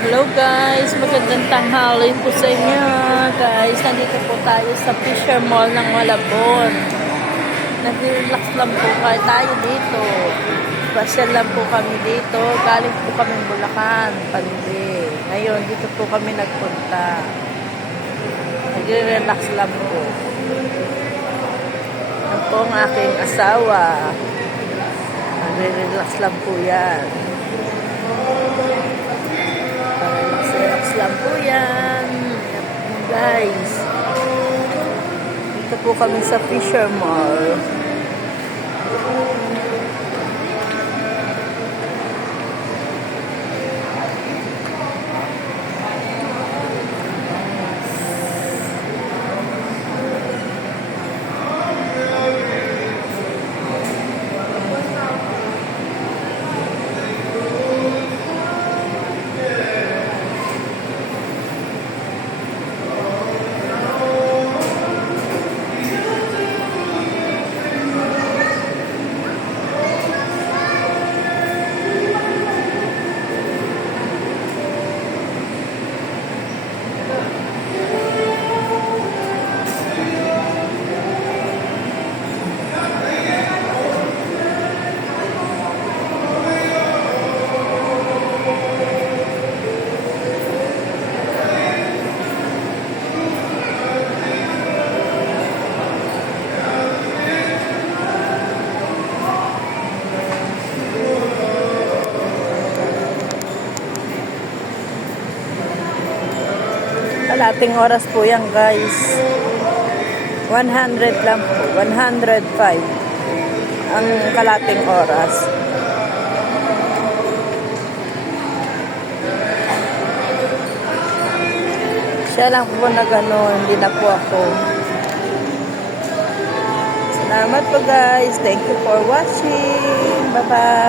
Hello guys, magandang tanghali po sa inyo guys. Nandito po tayo sa Fisher Mall ng Malabon. Nag-relax lang po tayo dito. Pasyal lang po kami dito. Galing po kami Bulacan, Pandi. Ngayon, dito po kami nagpunta. Nag-relax lang po. Yan po ang aking asawa. Nag-relax lang po yan. Relax lang po yan. Guys. Dito po kami sa Fisher Mall. Kalating oras po yan guys. 100 lang po. 105 ang kalating oras. Siya lang po na gano'n. Hindi na po ako. Salamat po guys. Thank you for watching. Bye bye.